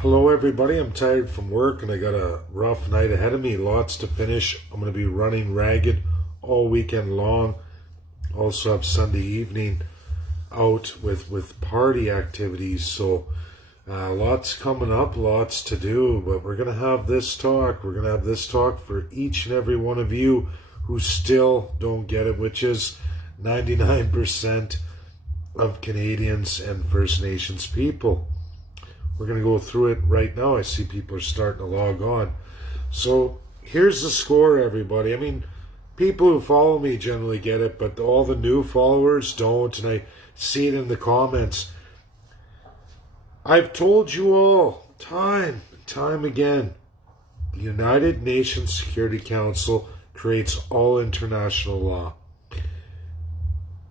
Hello everybody, I'm tired from work and I got a rough night ahead of me, lots to finish. I'm going to be running ragged all weekend long. Also have Sunday evening out with party activities, so lots coming up, lots to do, but we're going to have this talk. We're going to have this talk for each and every one of you who still don't get it, which is 99% of Canadians and First Nations people. We're going to go through it right now. I see people are starting to log on. So here's the score, everybody. I mean, people who follow me generally get it, but all the new followers don't, and I see it in the comments. I've told you all time and time again, the United Nations Security Council creates all international law.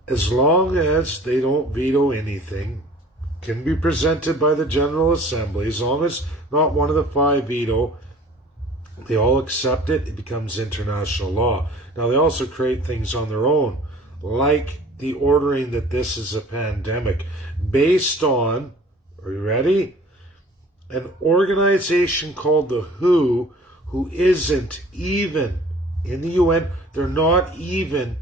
As long as they don't veto anything, can be presented by the General Assembly, as long as not one of the five veto, they all accept it, it becomes international law. Now, they also create things on their own, like the ordering that this is a pandemic, based on, are you ready? An organization called the WHO, who isn't even in the UN, they're not even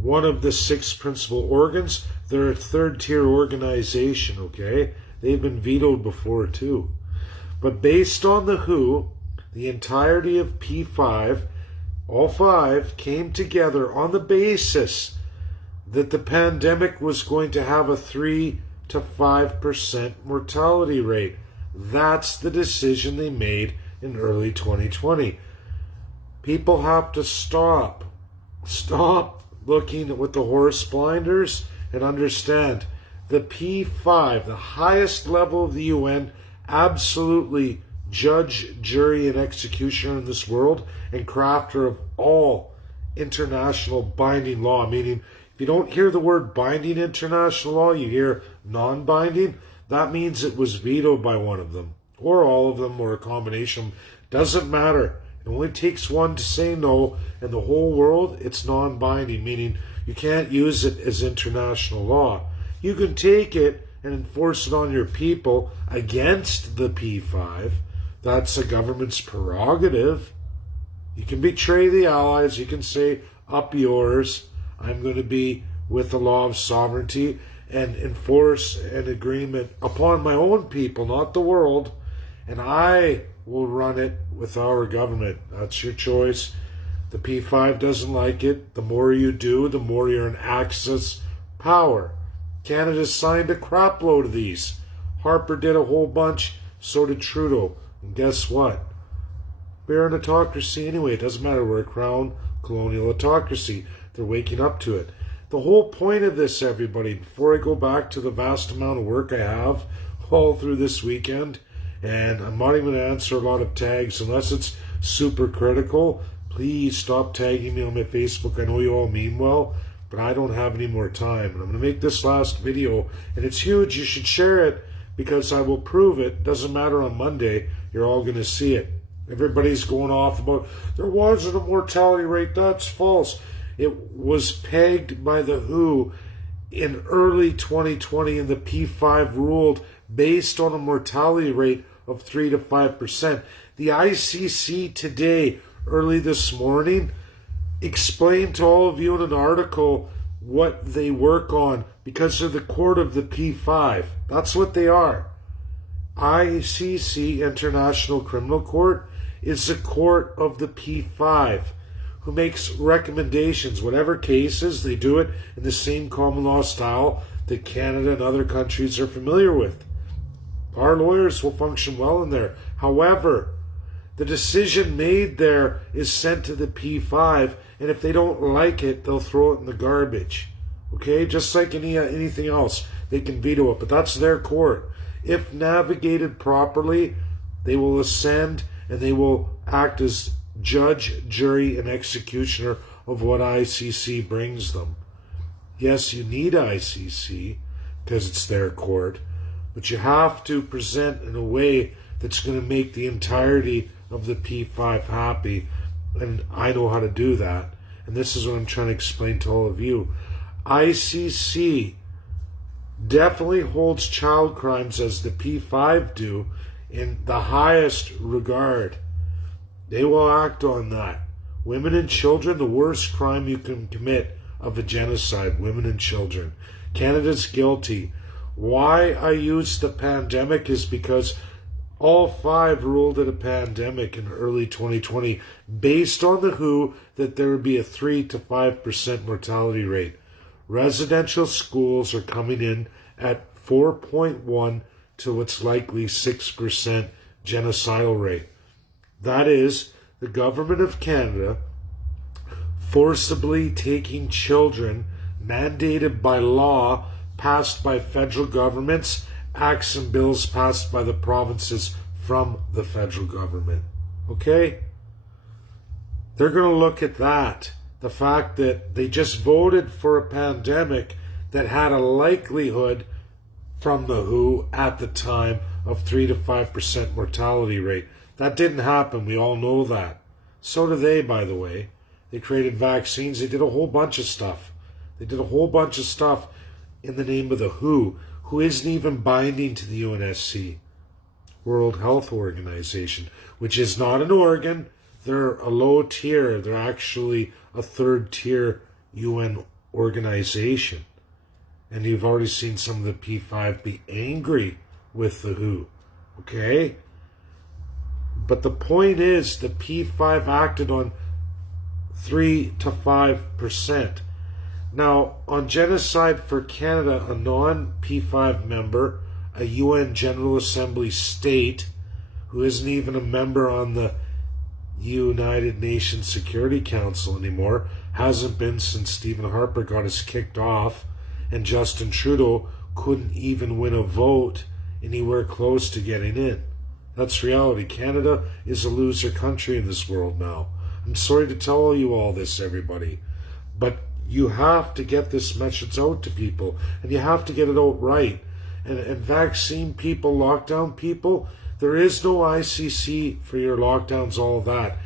one of the six principal organs. They're a third-tier organization, okay? They've been vetoed before, too. But based on the WHO, the entirety of P5, all five, came together on the basis that the pandemic was going to have a 3 to 5% mortality rate. That's the decision they made in early 2020. People have to stop looking with the horse blinders and understand the P5, the highest level of the UN, absolutely judge, jury, and executioner in this world, and crafter of all international binding law. Meaning, if you don't hear the word binding international law, you hear non-binding. That means it was vetoed by one of them, or all of them, or a combination. Doesn't matter. It only takes one to say no, and the whole world, it's non-binding, meaning you can't use it as international law. You can take it and enforce it on your people against the P5. That's a government's prerogative. You can betray the allies. You can say, up yours. I'm going to be with the law of sovereignty and enforce an agreement upon my own people, not the world. And I will run it with our government. That's your choice. The P5 doesn't like it. The more you do, the more you're in Axis power. Canada's signed a crap load of these. Harper did a whole bunch, so did Trudeau. And guess what? We're an autocracy anyway. It doesn't matter. We're a crown colonial autocracy. They're waking up to it. The whole point of this, everybody, before I go back to the vast amount of work I have all through this weekend, and I'm not even going to answer a lot of tags unless it's super critical. Please stop tagging me on my Facebook. I know you all mean well, but I don't have any more time. And I'm going to make this last video, and it's huge. You should share it because I will prove it. Doesn't matter on Monday. You're all going to see it. Everybody's going off about there wasn't a mortality rate. That's false. It was pegged by the WHO in early 2020, and the P5 ruled based on a mortality rate of 3 to 5%. The ICC today, early this morning, explained to all of you in an article what they work on because they're the court of the P5. That's what they are. ICC, International Criminal Court, is the court of the P5 who makes recommendations. Whatever cases, they do it in the same common law style that Canada and other countries are familiar with. Our lawyers will function well in there. However, the decision made there is sent to the P5, and if they don't like it, they'll throw it in the garbage. Okay? Just like anything else, they can veto it, but that's their court. If navigated properly, they will ascend and they will act as judge, jury, and executioner of what ICC brings them. Yes, you need ICC because it's their court, but you have to present in a way that's going to make the entirety of the P5 happy, and I know how to do that. And this is what I'm trying to explain to all of you. ICC definitely holds child crimes as the P5 do in the highest regard. They will act on that. Women and children, the worst crime you can commit of a genocide, women and children. Canada's guilty. Why I use the pandemic is because all five ruled it a pandemic in early 2020 based on the WHO that there would be a 3 to 5% mortality rate. Residential schools are coming in at 4.1 to what's likely 6% genocidal rate. That is the government of Canada forcibly taking children mandated by law passed by federal governments, acts and bills passed by the provinces from the federal government. Okay? They're going to look at that. The fact that they just voted for a pandemic that had a likelihood from the WHO at the time of 3 to 5% mortality rate. That didn't happen. We all know that. So do they, by the way. They created vaccines. They did a whole bunch of stuff. They did a whole bunch of stuff in the name of the WHO, who isn't even binding to the UNSC, World Health Organization, which is not an organ. They're a low tier. They're actually a third tier UN organization. And you've already seen some of the P5 be angry with the WHO. Okay? But the point is the P5 acted on 3 to 5%. Now, on Genocide for Canada, a non-P5 member, a UN General Assembly state, who isn't even a member on the United Nations Security Council anymore, hasn't been since Stephen Harper got us kicked off, and Justin Trudeau couldn't even win a vote anywhere close to getting in. That's reality. Canada is a loser country in this world now. I'm sorry to tell you all this, everybody, but you have to get this message out to people, and you have to get it out right. And vaccine people, lockdown people, there is no ICC for your lockdowns, all that.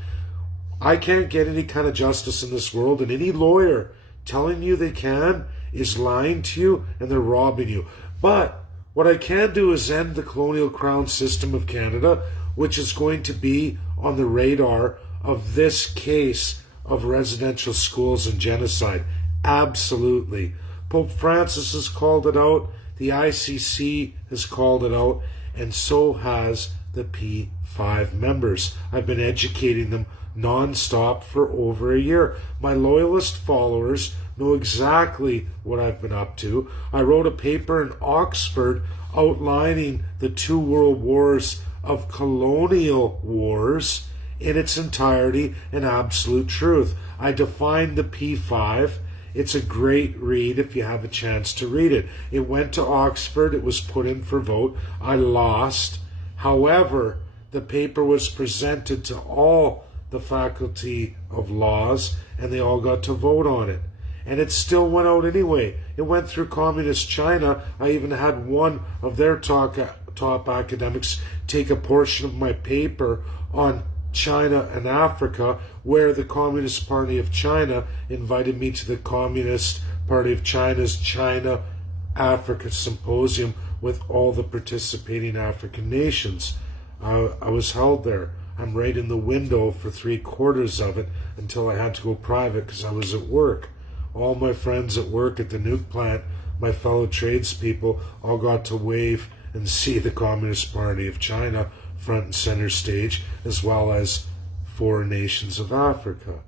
I can't get any kind of justice in this world, and any lawyer telling you they can is lying to you, and they're robbing you. But what I can do is end the colonial crown system of Canada, which is going to be on the radar of this case of residential schools and genocide. Absolutely. Pope Francis has called it out, the ICC has called it out, and so has the P5 members. I've been educating them non-stop for over a year. My loyalist followers know exactly what I've been up to. I wrote a paper in Oxford outlining the 2 world wars of colonial wars in its entirety and absolute truth. I defined the P5. It's a great read if you have a chance to read it. It went to Oxford. It was put in for vote. I lost. However, the paper was presented to all the faculty of laws, and they all got to vote on it. And it still went out anyway. It went through communist China. I even had one of their top academics take a portion of my paper on China and Africa, where the Communist Party of China invited me to the Communist Party of China's China-Africa Symposium with all the participating African nations. I was held there. I'm right in the window for 3/4 of it until I had to go private because I was at work. All my friends at work at the nuke plant, my fellow tradespeople, all got to wave and see the Communist Party of China front and center stage, as well as 4 nations of Africa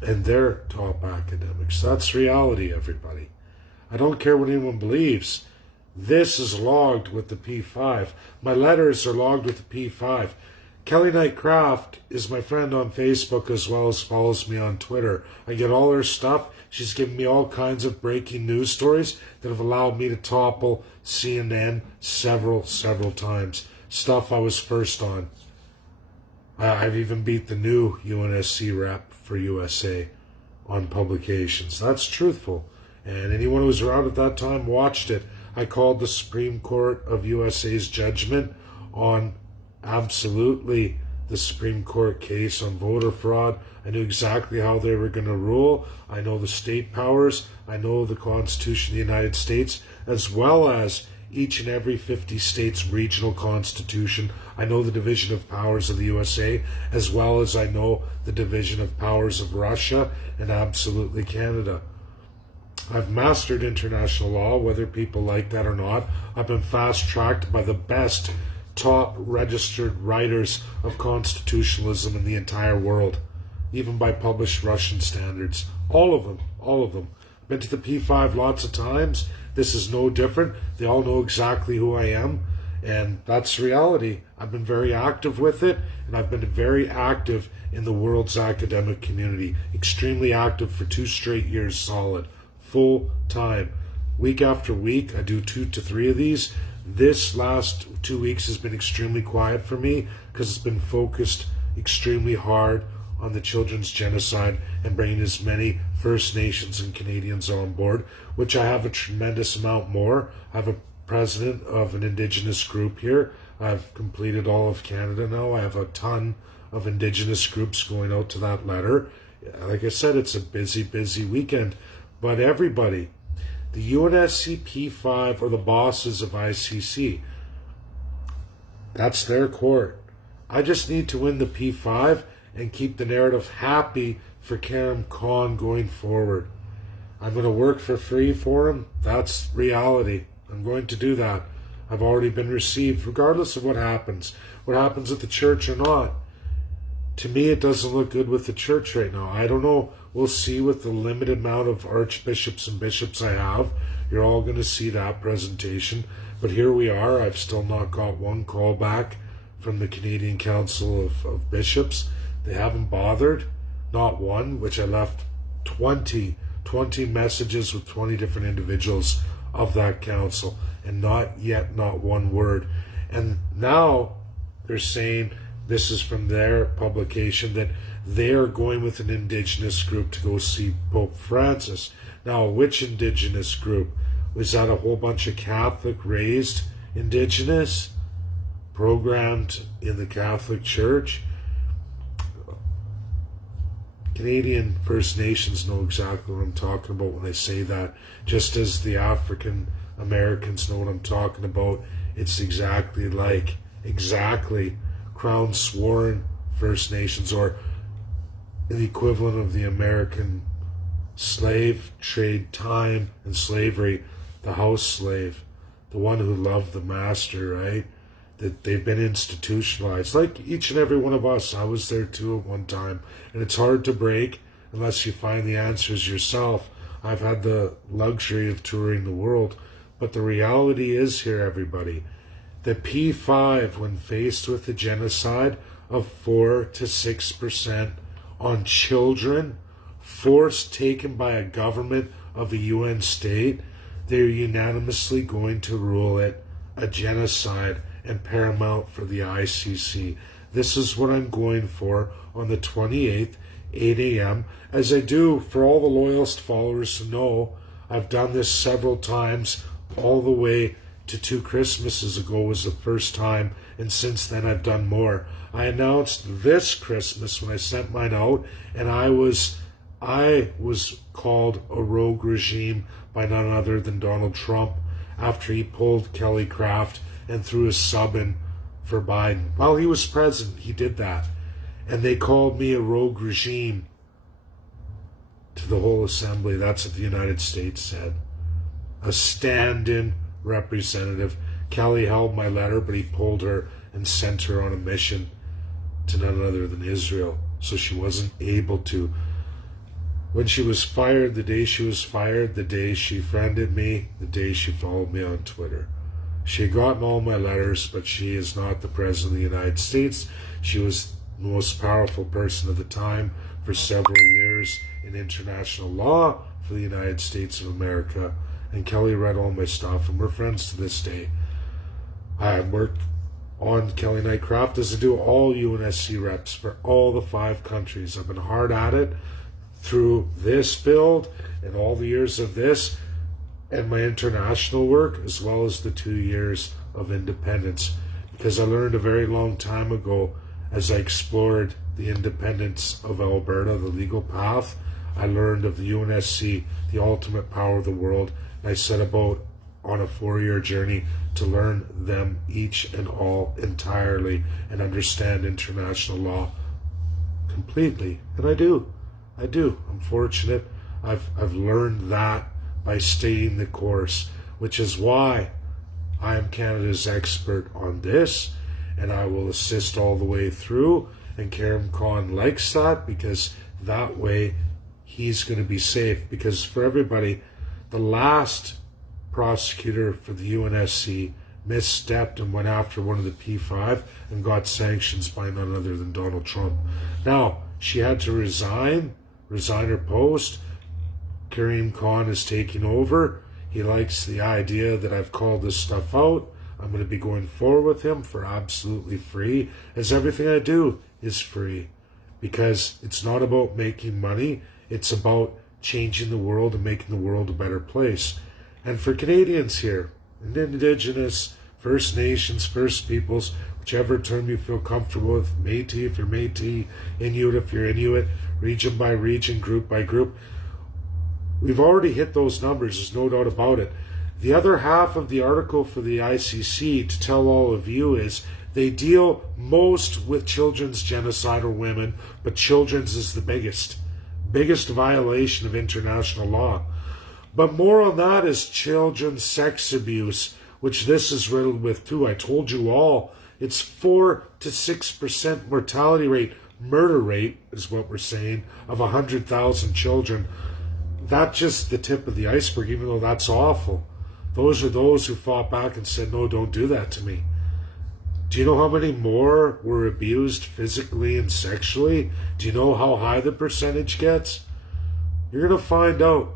and their top academics. That's reality, everybody. I don't care what anyone believes. This is logged with the P5. My letters are logged with the P5. Kelly Knight Craft is my friend on Facebook as well as follows me on Twitter. I get all her stuff. She's given me all kinds of breaking news stories that have allowed me to topple CNN several times. Stuff I was first on. I've even beat the new UNSC rep for USA on publications. That's truthful. And anyone who was around at that time watched it. I called the Supreme Court of USA's judgment on absolutely the Supreme Court case on voter fraud. I knew exactly how they were going to rule. I know the state powers. I know the Constitution of the United States, as well as each and every 50 states regional constitution. I know the division of powers of the USA, as well as I know the division of powers of Russia and absolutely Canada. I've mastered international law, whether people like that or not. I've been fast-tracked by the best top registered writers of constitutionalism in the entire world, even by published Russian standards. All of them. I've been to the P5 lots of times. This is no different. They all know exactly who I am, and that's reality. I've been very active with it, and I've been very active in the world's academic community. Extremely active for 2 straight years solid. Full time. Week after week, I do 2 to 3 of these. This last 2 weeks has been extremely quiet for me because it's been focused extremely hard on the children's genocide and bringing as many First Nations and Canadians on board, which I have a tremendous amount more. I have a president of an Indigenous group here. I've completed all of Canada now. I have a ton of Indigenous groups going out to that letter. Like I said, it's a busy, busy weekend. But everybody, the UNSC P5 are the bosses of ICC. That's their court. I just need to win the P5 and keep the narrative happy for Karim Khan going forward. I'm going to work for free for him. That's reality. I'm going to do that. I've already been received, regardless of what happens at the church or not. To me, it doesn't look good with the church right now. I don't know. We'll see with the limited amount of archbishops and bishops I have. You're all going to see that presentation. But here we are. I've still not got one call back from the Canadian Council of Bishops. They haven't bothered. Not one, which I left 20 messages with 20 different individuals of that council. And not one word. And now they're saying, this is from their publication, that they are going with an Indigenous group to go see Pope Francis. Now, which Indigenous group? Was that a whole bunch of Catholic-raised Indigenous programmed in the Catholic Church? Canadian First Nations know exactly what I'm talking about when I say that, just as the African Americans know what I'm talking about. It's exactly Crown Sworn First Nations, or the equivalent of the American slave trade time and slavery, the house slave, the one who loved the master, right? That they've been institutionalized, like each and every one of us. I was there too at one time, and it's hard to break unless you find the answers yourself. I've had the luxury of touring the world, but the reality is here, everybody. The P5, when faced with a genocide of 4 to 6% on children, forced taken by a government of a UN state, they're unanimously going to rule it a genocide and paramount for the ICC. This is what I'm going for on the 28th, 8 a.m. As I do for all the loyalist followers who know, I've done this several times, all the way to 2 Christmases ago was the first time, and since then I've done more. I announced this Christmas when I sent mine out, and I was called a rogue regime by none other than Donald Trump after he pulled Kelly Craft and threw his sub in for Biden. While he was president, he did that. And they called me a rogue regime to the whole assembly. That's what the United States said. A stand-in representative. Kelly held my letter, but he pulled her and sent her on a mission to none other than Israel. So she wasn't able to. When she was fired, the day she was fired, the day she friended me, the day she followed me on Twitter. She had gotten all my letters, but she is not the President of the United States. She was the most powerful person at the time for several years in international law for the United States of America. And Kelly read all my stuff, and we're friends to this day. I worked on Kelly Nightcraft as I do all UNSC reps for all the 5 countries. I've been hard at it through this build and all the years of this and my international work, as well as the 2 years of independence, because I learned a very long time ago, as I explored the independence of Alberta, the legal path, I learned of the UNSC, the ultimate power of the world, and I set about on a 4-year journey to learn them each and all entirely and understand international law completely. And I do. I'm fortunate. I've learned that by staying the course, which is why I am Canada's expert on this, and I will assist all the way through. And Karim Khan likes that because that way he's going to be safe. Because for everybody, the last prosecutor for the UNSC misstepped and went after one of the P5 and got sanctions by none other than Donald Trump. Now, she had to resign her post. Karim Khan is taking over. He likes the idea that I've called this stuff out. I'm going to be going forward with him for absolutely free, as everything I do is free, because it's not about making money. It's about changing the world and making the world a better place. And for Canadians here, and Indigenous, First Nations, First Peoples, whichever term you feel comfortable with, Métis if you're Métis, Inuit if you're Inuit, region by region, group by group, we've already hit those numbers, there's no doubt about it. The other half of the article for the ICC, to tell all of you, is they deal most with children's genocide or women, but children's is the biggest violation of international law. But more on that is children's sex abuse, which this is riddled with too. I told you all, it's 4 to 6% mortality rate, murder rate is what we're saying, of 100,000 children. That's just the tip of the iceberg, even though that's awful. Those are those who fought back and said, no, don't do that to me. Do you know how many more were abused physically and sexually? Do you know how high the percentage gets? You're going to find out.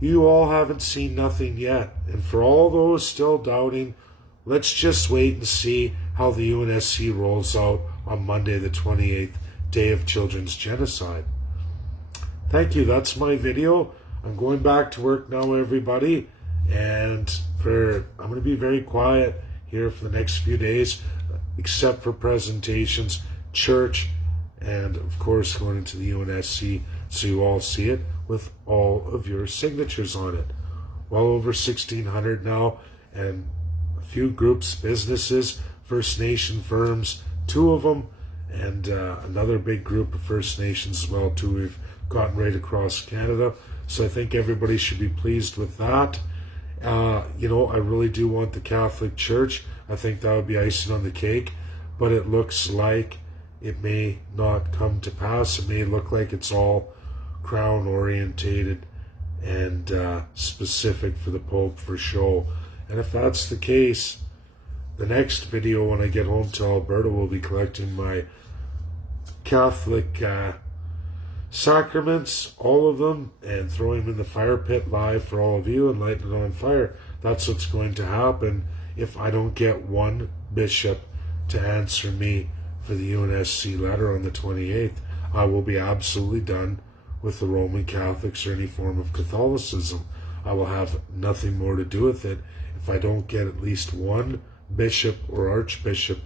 You all haven't seen nothing yet. And for all those still doubting, let's just wait and see how the UNSC rolls out on Monday the 28th, Day of Children's Genocide. Thank you. That's my video. I'm going back to work now, everybody. And I'm going to be very quiet here for the next few days, except for presentations, church, and of course going into the UNSC, so you all see it with all of your signatures on it. Well over 1,600 now, and a few groups, businesses, First Nation firms, 2 of them, and another big group of First Nations as well too. We've gotten right across Canada, so I think everybody should be pleased with that. I really do want the Catholic Church. I think that would be icing on the cake, but it looks like it may not come to pass. It may look like it's all crown orientated and specific for the Pope for show. And if that's the case, the next video when I get home to Alberta will be collecting my Catholic sacraments, all of them, and throwing them in the fire pit live for all of you and lighting it on fire. That's what's going to happen if I don't get one bishop to answer me for the UNSC letter on the 28th. I will be absolutely done with the Roman Catholics or any form of Catholicism. I will have nothing more to do with it if I don't get at least one bishop or archbishop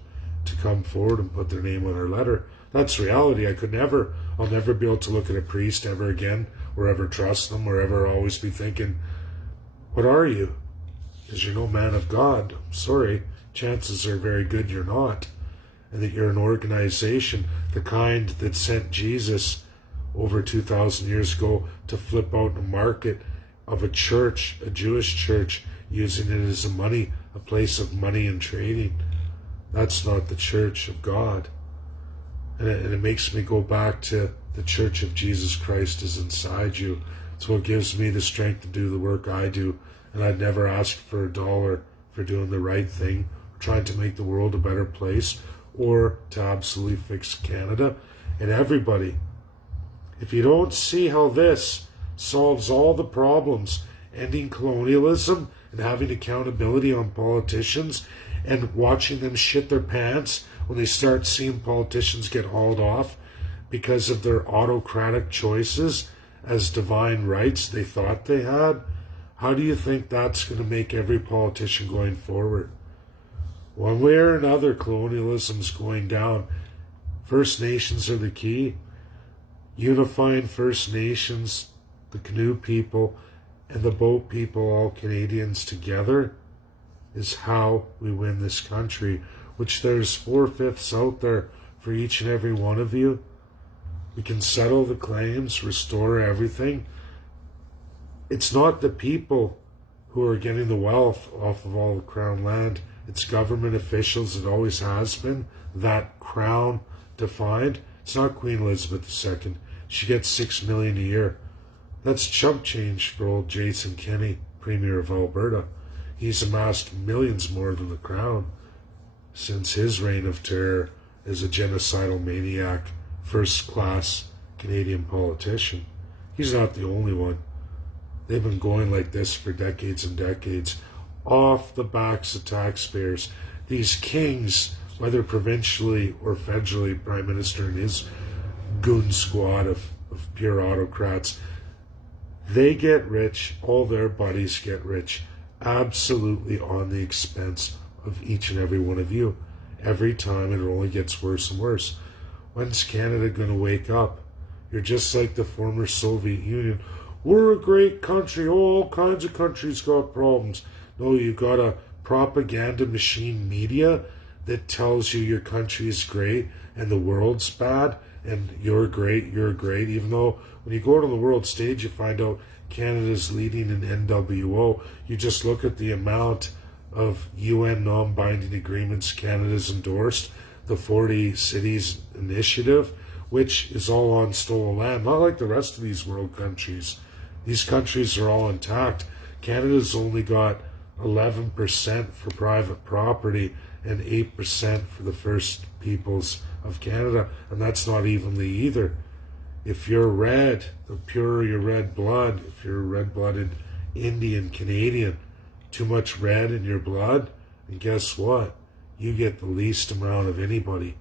to come forward and put their name on our letter. That's reality. I'll never be able to look at a priest ever again, or ever trust them, or ever always be thinking, what are you? Because you're no man of God. I'm sorry. Chances are very good you're not. And that you're an organization, the kind that sent Jesus over 2,000 years ago to flip out a market of a church, a Jewish church, using it as a place of money and trading. That's not the church of God. And it makes me go back to the church of Jesus Christ is inside you. It's what gives me the strength to do the work I do. And I'd never ask for $1 for doing the right thing, trying to make the world a better place, or to absolutely fix Canada and everybody. If you don't see how this solves all the problems, ending colonialism and having accountability on politicians and watching them shit their pants when they start seeing politicians get hauled off because of their autocratic choices as divine rights they thought they had, how do you think that's going to make every politician going forward? One way or another, colonialism's going down. First Nations are the key. Unifying First Nations, the Canoe people, and the boat people, all Canadians together, is how we win this country, which there's 4/5 out there for each and every one of you. We can settle the claims, restore everything. It's not the people who are getting the wealth off of all the crown land. It's government officials. It always has been. That crown defined. It's not Queen Elizabeth II. She gets $6 million a year. That's chump change for old Jason Kenney, Premier of Alberta. He's amassed millions more than the crown since his reign of terror as a genocidal maniac, first-class Canadian politician. He's not the only one. They've been going like this for decades and decades, off the backs of taxpayers. These kings, whether provincially or federally, Prime Minister and his goon squad of pure autocrats, they get rich, all their buddies get rich, absolutely on the expense of each and every one of you. Every time it only gets worse and worse. When's Canada going to wake up? You're just like the former Soviet Union. We're a great country. All kinds of countries got problems. No, you got a propaganda machine media that tells you your country is great and the world's bad and you're great, even though when you go to the world stage you find out Canada's leading in NWO. You just look at the amount of UN non-binding agreements Canada's endorsed, the 40 Cities Initiative, which is all on stolen land, not like the rest of these world countries. These countries are all intact. Canada's only got 11% for private property and 8% for the First Peoples of Canada, and that's not evenly either. If you're red, the purer your red blood, if you're a red-blooded Indian, Canadian, too much red in your blood, and guess what? You get the least amount of anybody.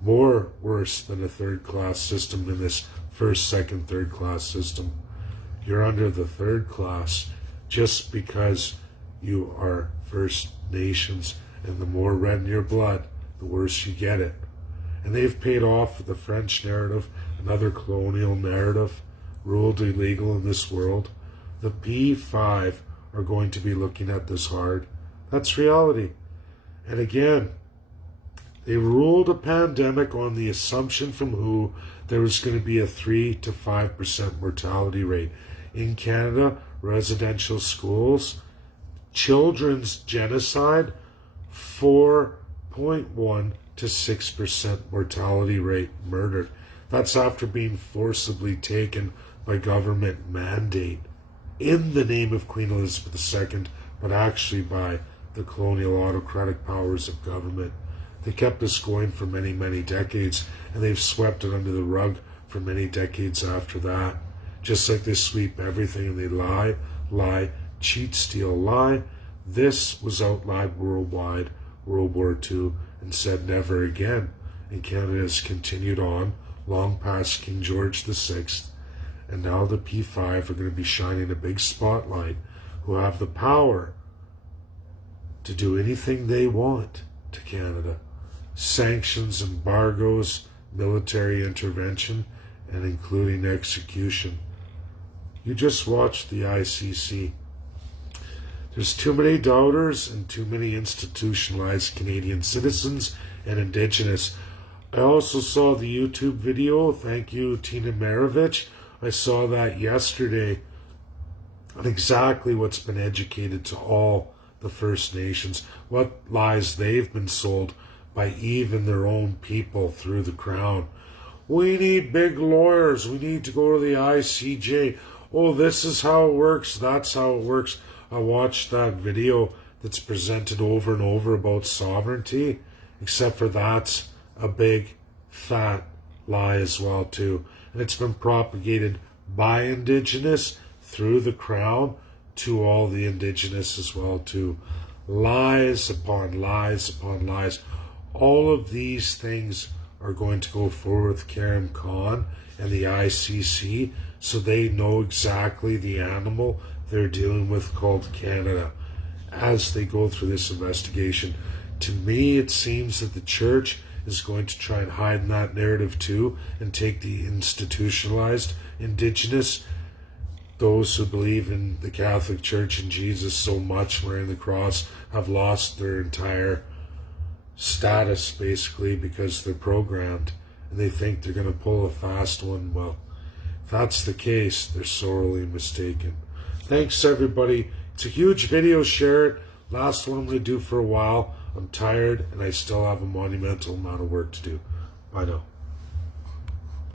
More worse than a third-class system in this first, second, third-class system. You're under the third class just because you are First Nations, and the more red in your blood, the worse you get it. And they've paid off with the French narrative, another colonial narrative, ruled illegal in this world. The P5 are going to be looking at this hard. That's reality. And again, they ruled a pandemic on the assumption from WHO there was going to be a 3 to 5% mortality rate. In Canada, residential schools, children's genocide, 4.1 to 6% mortality rate murdered. That's after being forcibly taken by government mandate in the name of Queen Elizabeth II, but actually by the colonial autocratic powers of government. They kept us going for many, many decades, and they've swept it under the rug for many decades after that. Just like they sweep everything and they lie, cheat, steal, lie. This was outlawed worldwide, World War II, and said never again. And Canada has continued on, long past King George VI, and now the P5 are going to be shining a big spotlight, who have the power to do anything they want to Canada. Sanctions, embargoes, military intervention, and including execution. You just watch the ICC. There's too many doubters and too many institutionalized Canadian citizens and Indigenous. I also saw the YouTube video. Thank you, Tina Maravich. I saw that yesterday on exactly what's been educated to all the First Nations, what lies they've been sold by even their own people through the Crown. We need big lawyers. We need to go to the ICJ. Oh, this is how it works. That's how it works. I watched that video that's presented over and over about sovereignty, except for that's a big, fat lie as well, too. And it's been propagated by Indigenous through the Crown to all the Indigenous as well, too. Lies upon lies upon lies. All of these things are going to go forward with Karen Khan and the ICC, so they know exactly the animal they're dealing with called Canada as they go through this investigation. To me, it seems that the church is going to try and hide in that narrative too and take the institutionalized Indigenous those who believe in the Catholic Church and Jesus so much, wearing the cross, have lost their entire status, basically, because they're programmed and they think they're going to pull a fast one. Well, if that's the case, they're sorely mistaken. Thanks, everybody. It's a huge video. Share it. Last one I'm going to do for a while. I'm tired and I still have a monumental amount of work to do. Bye now.